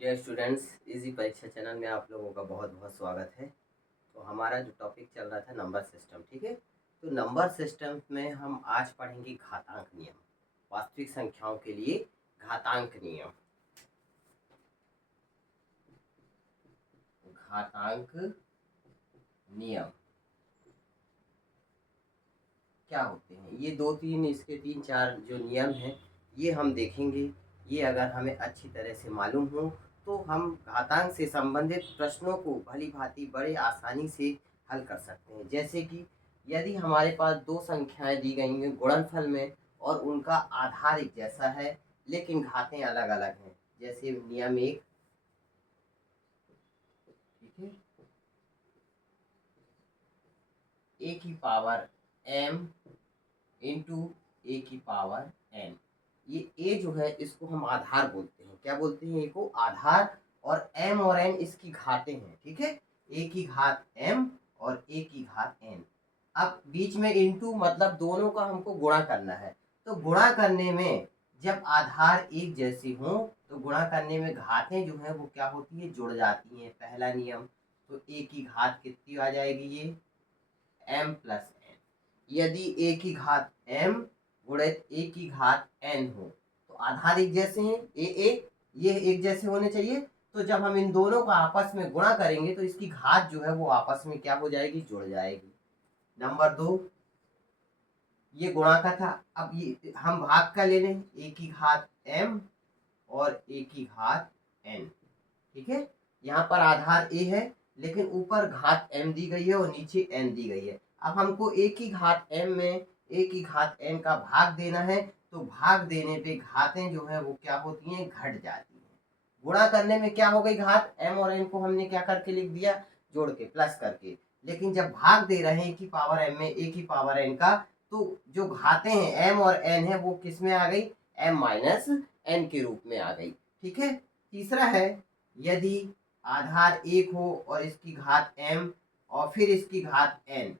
Dear students, easy परीक्षा channel में आप लोगों का बहुत बहुत स्वागत है। तो हमारा जो टॉपिक चल रहा था नंबर सिस्टम, ठीक है। तो नंबर सिस्टम में हम आज पढ़ेंगे घातांक नियम, वास्तविक संख्याओं के लिए घातांक नियम। घातांक नियम क्या होते हैं, ये दो तीन इसके तीन चार जो नियम हैं ये हम देखेंगे। ये अगर हमें अच्छी तरह से मालूम हो तो हम घातांक से संबंधित प्रश्नों को भली भांति बड़े आसानी से हल कर सकते हैं। जैसे कि यदि हमारे पास दो संख्याएं दी गई हैं गुणनफल में और उनका आधार एक जैसा है लेकिन घातें अलग अलग हैं, जैसे नियम एक, ठीक है, ए की पावर m इंटू ए की पावर n। ये ए जो है इसको हम आधार बोलते हैं। क्या बोलते हैं? ए को आधार, और m और n इसकी घातें हैं, ठीक है। ए की घात m और ए की घात n। अब बीच में इंटू मतलब दोनों का हमको गुणा करना है। तो गुणा करने में जब आधार एक जैसे हों तो गुणा करने में घातें जो है वो क्या होती है, जुड़ जाती हैं। पहला नियम। तो ए की घात कितनी आ जाएगी, ये m प्लस n। यदि a की घात m गुणित a की घात n हो तो आधार एक जैसे हैं, ये एक जैसे होने चाहिए। तो जब हम इन दोनों का आपस में गुणा करेंगे तो इसकी घात जो है वो आपस में क्या हो जाएगी, जुड़ जाएगी। नंबर दो, ये गुणा का था, अब ये हम भाग का ले लें, a की घात m और a की घात n, ठीक है। यहाँ पर आधार a है लेकिन ऊपर घात m दी गई है और नीचे n दी गई है। अब हमको a की घात m में a की घात n का भाग देना है, तो भाग देने पे घातें जो है वो क्या होती हैं, घट जाती हैं। गुणा करने में क्या हो गई, घात m और n को हमने क्या करके लिख दिया, जोड़ के, प्लस करके। लेकिन जब भाग दे रहे हैं a की पावर m में a की पावर n का, तो जो घातें हैं m और n है वो किस में आ गई, m माइनस n के रूप में आ गई, ठीक है। तीसरा है, यदि आधार एक हो और इसकी घात m और फिर इसकी घात n।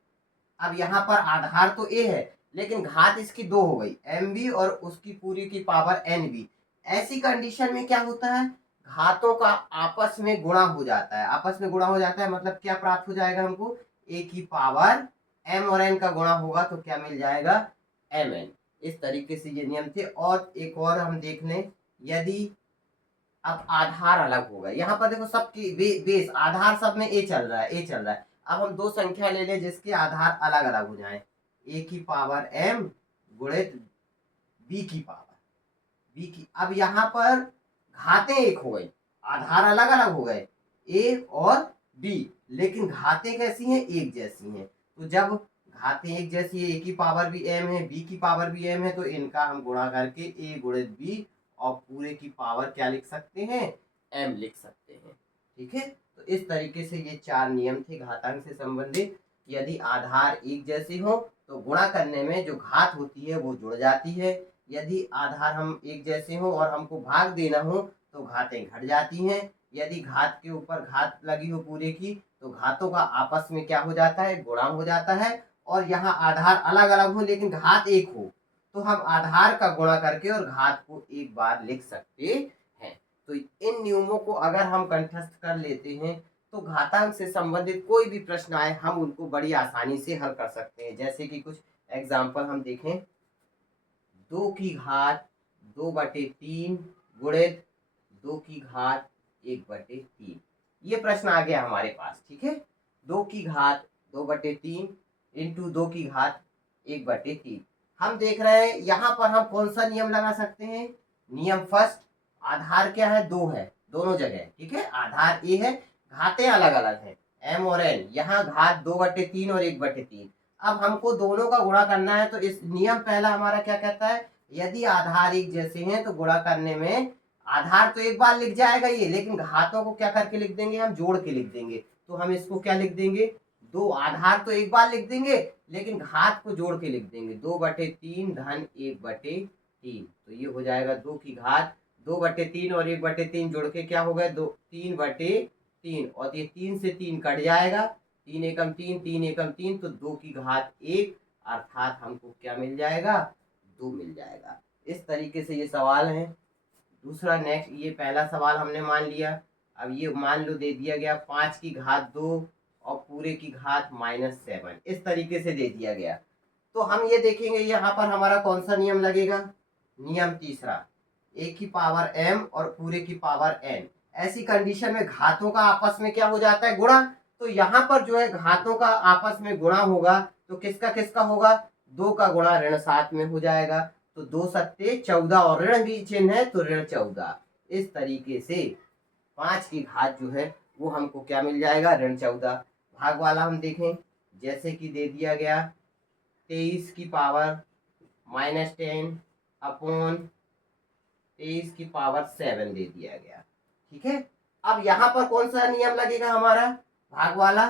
अब यहाँ पर आधार तो a है लेकिन घात इसकी दो हो गई, m भी और उसकी पूरी की पावर n भी। ऐसी कंडीशन में क्या होता है, घातों का आपस में गुणा हो जाता है। आपस में गुणा हो जाता है मतलब क्या प्राप्त हो जाएगा हमको, a की पावर m और n का गुणा होगा तो क्या मिल जाएगा, mn। इस तरीके से ये नियम थे। और एक और हम देख लें, यदि अब आधार अलग होगा, यहाँ पर देखो सबकी बेस आधार सब में ए चल रहा है, ए चल रहा है। अब हम दो संख्या ले लें जिसके आधार अलग अलग हो जाएं, ए की पावर m गुणित बी की पावर बी की। अब यहाँ पर घातें एक हो गई, आधार अलग अलग हो गए ए और बी, लेकिन घातें कैसी हैं, एक जैसी हैं। तो जब घातें एक जैसी है, ए की पावर भी m है, बी की पावर भी m है, तो इनका हम गुणा करके ए गुणित बी और पूरे की पावर क्या लिख सकते हैं, m लिख सकते हैं, ठीक है। तो इस तरीके से ये चार नियम थे घातांक से संबंधित। यदि आधार एक जैसे हो तो गुणा करने में जो घात होती है वो जुड़ जाती है। यदि आधार हम एक जैसे हो और हमको भाग देना हो तो घातें घट जाती हैं। यदि घात के ऊपर घात लगी हो पूरे की तो घातों का आपस में क्या हो जाता है, गुणा हो जाता है। और यहाँ आधार अलग अलग हो लेकिन घात एक हो तो हम आधार का गुणा करके और घात को एक बार लिख सकते हैं। तो इन नियमों को अगर हम कंठस्थ कर लेते हैं तो घातांक से संबंधित कोई भी प्रश्न आए हम उनको बड़ी आसानी से हल कर सकते हैं। जैसे कि कुछ एग्जाम्पल हम देखें, 2 की घात 2/3 गुणित 2 की घात 1/3, ये प्रश्न आ गया हमारे पास, ठीक है। 2 की घात 2/3 इंटू 2 की घात 1/3। हम देख रहे हैं यहाँ पर हम कौन सा नियम लगा सकते हैं, नियम फर्स्ट। आधार क्या है, दो है दोनों जगह, ठीक है। आधार ए है, घातें अलग अलग हैं m और n, यहाँ घात 2/3 और 1/3। अब हमको दोनों का गुणा करना है तो इस नियम पहला हमारा क्या कहता है, यदि आधार एक जैसे हैं तो गुणा करने में आधार तो एक बार लिख जाएगा ये, लेकिन घातों को क्या करके लिख देंगे, हम जोड़ के लिख देंगे। तो हम इसको क्या लिख देंगे, दो आधार तो एक बार लिख देंगे लेकिन घात को जोड़ के लिख देंगे, 2/3 धन 1/3। तो ये हो जाएगा 2 की घात 2/3 और 1/3 जोड़ के क्या हो गया, 3/3। और ये 3 से 3 कट जाएगा, 3 एकम 3, 3 एकम 3, तो 2 की घात 1 अर्थात हमको क्या मिल जाएगा, 2 मिल जाएगा। इस तरीके से ये सवाल है। दूसरा नेक्स्ट, ये पहला सवाल हमने मान लिया। अब ये मान लो दे दिया गया 5 की घात 2 और पूरे की घात -7, इस तरीके से दे दिया गया। तो हम ये देखेंगे यहाँ पर हमारा कौन सा नियम लगेगा, नियम तीसरा, ए की पावर m और पूरे की पावर n। ऐसी कंडीशन में घातों का आपस में क्या हो जाता है, गुणा। तो यहाँ पर जो है घातों का आपस में गुणा होगा तो किसका किसका होगा, 2 का गुणा ऋण 7 में हो जाएगा। तो 2 सत्ते 14 और ऋण भी चिन्ह है तो ऋण 14। इस तरीके से 5 की घात जो है वो हमको क्या मिल जाएगा, ऋण 14। भाग वाला हम देखें, जैसे कि दे दिया गया 23 की पावर -10 अपॉन 23 की पावर 7 दे दिया गया। ठीक है, अब यहाँ पर कौन सा नियम लगेगा हमारा, भाग वाला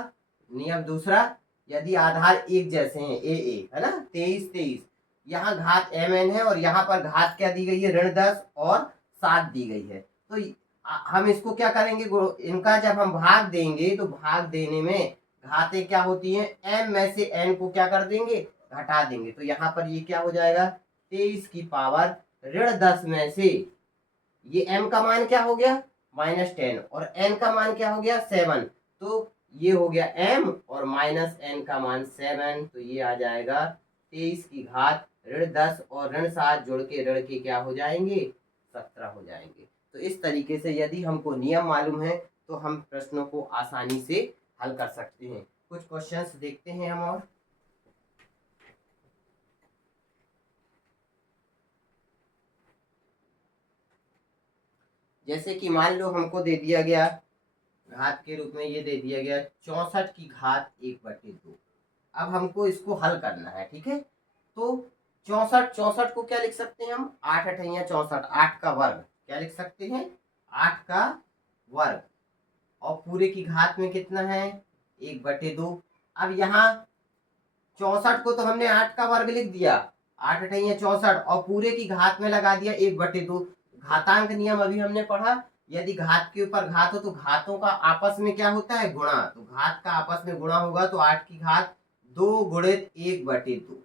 नियम दूसरा। यदि आधार एक जैसे हैं ए है ना, 23 यहाँ घात mn है और यहाँ पर घात क्या दी गई है, ऋण 10 और 7 दी गई है। तो हम इसको क्या करेंगे, इनका जब हम भाग देंगे तो भाग देने में घातें क्या होती हैं, m में से n को क्या कर देंगे, घटा देंगे। तो यहाँ पर ये क्या हो जाएगा, 23 की पावर ऋण 10 में से ये m का मान क्या हो गया, -10 और n का मान क्या हो गया, 7। तो ये हो गया m और -n का मान 7। तो ये आ जाएगा 23 की घात ऋण 10 और ऋण 7 जोड़ के ऋण के क्या हो जाएंगे, 17 हो जाएंगे। तो इस तरीके से यदि हमको नियम मालूम है तो हम प्रश्नों को आसानी से हल कर सकते हैं। कुछ क्वेश्चंस देखते हैं हम और। जैसे कि मान लो हमको दे दिया गया घात के रूप में, ये दे दिया गया 64 की घात 1/2। अब हमको इसको हल करना है, ठीक है। तो 64 को क्या लिख सकते हैं हम, 8 अठैया 64, 8 का वर्ग क्या लिख सकते हैं, 8 का वर्ग। और पूरे की घात में कितना है, 1/2। अब यहाँ 64 को तो हमने 8 का वर्ग लिख दिया, 8 अठैया 64 और पूरे की घात में लगा दिया 1/2। घातांक नियम अभी हमने पढ़ा, यदि घात के ऊपर घात हो तो घातों का आपस में क्या होता है, गुणा। तो घात का आपस में गुणा होगा तो 8 की घात 2 गुणित 1/2।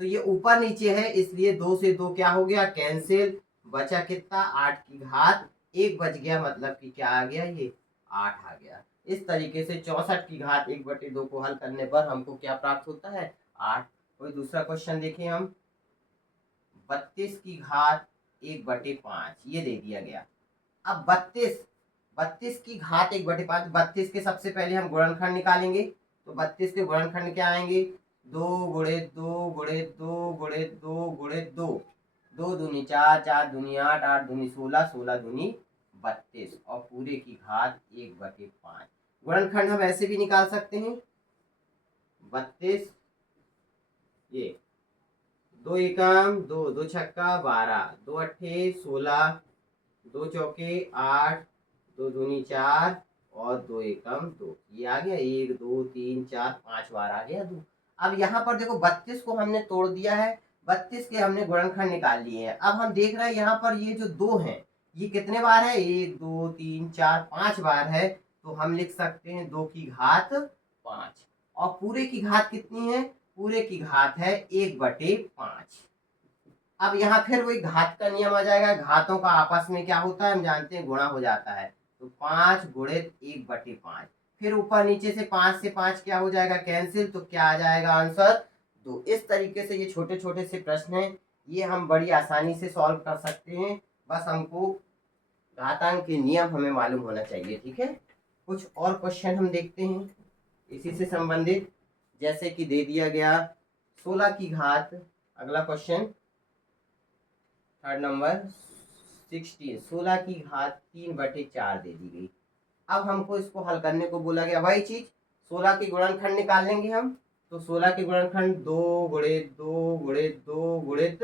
तो ये ऊपर नीचे है इसलिए 2 से 2 क्या हो गया, कैंसिल। बचा कितना, 8 की घात 1 बच गया, मतलब कि क्या आ गया, ये 8 आ गया। इस तरीके से 64 की घात 1/2 को हल करने पर हमको क्या प्राप्त होता है, 8। कोई दूसरा क्वेश्चन देखें हम, 32 की घात 1/5 ये दे दिया गया। अब 32 की घात 1/5, 32 के सबसे पहले हम गुणनखंड निकालेंगे। तो 32 के गुणनखंड क्या आएंगे, 2 गुणित 2 गुणित 2 गुणित 2 गुणित 2, 2 दूनी 4, 4 दूनी 8, 8 दूनी 16, 16 दूनी 32 और पूरे की घात 1/5। गुणनखंड हम ऐसे भी निकाल सकते हैं, 32 ये 2 एकम 2, 2 छक्का 12, 2 अट्ठे 16, 2 चौके 8, 2 दूनी 4 और 2 एकम 2। ये आ गया 1 2 3 4 5 बार आ गया 2। अब यहाँ पर देखो 32 को हमने तोड़ दिया है, 32 के हमने गुणनखंड निकाल लिए हैं। अब हम देख रहे हैं यहाँ पर ये जो 2 है ये कितने बार है, 1 2 3 4 5 बार है। तो हम लिख सकते हैं 2 की घात 5 और पूरे की घात कितनी है, पूरे की घात है 1/5। अब यहाँ फिर वही घात का नियम आ जाएगा, घातों का आपस में क्या होता है हम जानते हैं, गुणा हो जाता है। तो 5 गुणित 1/5, फिर ऊपर नीचे से 5 से 5 क्या हो जाएगा, कैंसिल। तो क्या आ जाएगा आंसर, 2। इस तरीके से ये छोटे छोटे से प्रश्न हैं, ये हम बड़ी आसानी से सॉल्व कर सकते हैं। बस हमको घातांक के नियम हमें मालूम होना चाहिए, ठीक है। कुछ और क्वेश्चन हम देखते हैं इसी से संबंधित। जैसे कि दे दिया गया 16 की घात, अगला क्वेश्चन थर्ड नंबर 16, 16 की घात 3/4 दे दी गई। अब हमको इसको हल करने को बोला गया, वही चीज 16 के गुणनखंड निकाल लेंगे हम। तो 16 के गुणनखंड 2 गुणित 2 गुणित 2 गुणित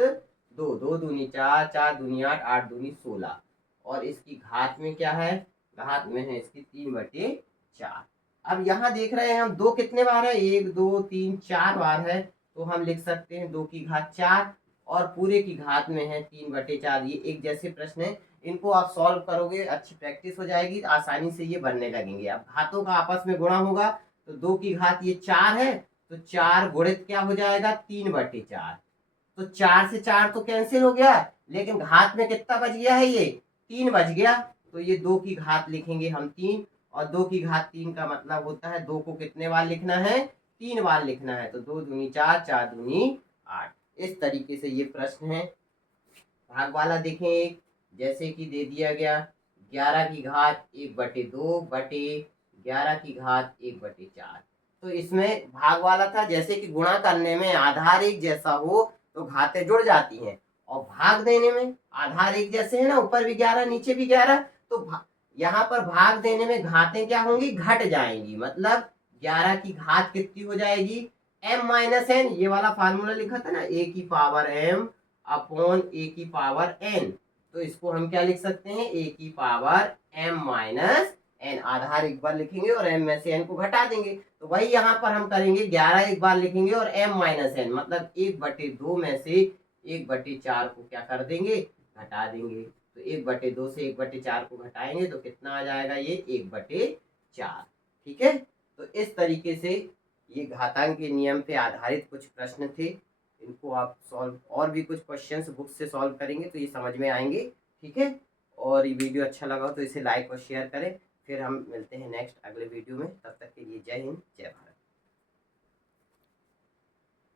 2, 2 दूनी 4, 4 दूनी 8, 8 दूनी 16 और इसकी घात में क्या है, घात में है इसकी 3/4। अब यहाँ देख रहे हैं हम 2 कितने बार है, 1 2 3 4 बार है। तो हम लिख सकते हैं 2 की घात 4 और पूरे की घात में है 3/4। ये एक जैसे प्रश्न है, इनको आप सॉल्व करोगे, अच्छी प्रैक्टिस हो जाएगी, आसानी से ये बनने लगेंगे। अब घातों का आपस में गुणा होगा तो 2 की घात ये 4 है, तो 4 गुणित क्या हो जाएगा, 3/4। तो 4 से 4 तो कैंसिल हो गया, लेकिन घात में कितना बच गया है, ये 3 बच गया, तो ये 2 की घात लिखेंगे हम 3, और 2 की घात 3 का मतलब होता है 2 को कितने बार लिखना है, 3 बार लिखना है। तो 2 दूनी 4, 4 दूनी 8। इस तरीके से ये प्रश्न है। भाग वाला देखें एक, जैसे कि दे दिया गया 11 की घात 1/2 बटे 11 की घात 1/4। तो इसमें भाग वाला था, जैसे कि गुणा करने में आधार एक जैसा हो तो घातें जुड़ जाती हैं, और भाग देने में आधार एक जैसे है ना, ऊपर भी 11 नीचे भी 11, तो यहाँ पर भाग देने में घातें क्या होंगी, घट जाएंगी। मतलब 11 की घात कितनी हो जाएगी, m-n। ये वाला फार्मूला लिखा था ना, a की पावर m अपॉन a की पावर n। तो इसको हम क्या लिख सकते हैं, a की पावर m-n। आधार एक बार लिखेंगे और m में से n को घटा देंगे। तो वही यहाँ पर हम करेंगे, 11 एक बार लिखेंगे और m-n, मतलब 1/2 में से 1/4 को क्या कर देंगे, घटा देंगे। तो 1/2 से 1/4 को घटाएंगे तो कितना आ जाएगा, ये 1/4। ठीक है। तो इस तरीके से ये घातांक के नियम पे आधारित कुछ प्रश्न थे। इनको आप सॉल्व, और भी कुछ क्वेश्चंस बुक से सॉल्व करेंगे तो ये समझ में आएंगे। ठीक है। और ये वीडियो अच्छा लगा तो इसे लाइक और शेयर करें। फिर हम मिलते हैं नेक्स्ट अगले वीडियो में। तब तक के लिए जय हिंद, जय भारत।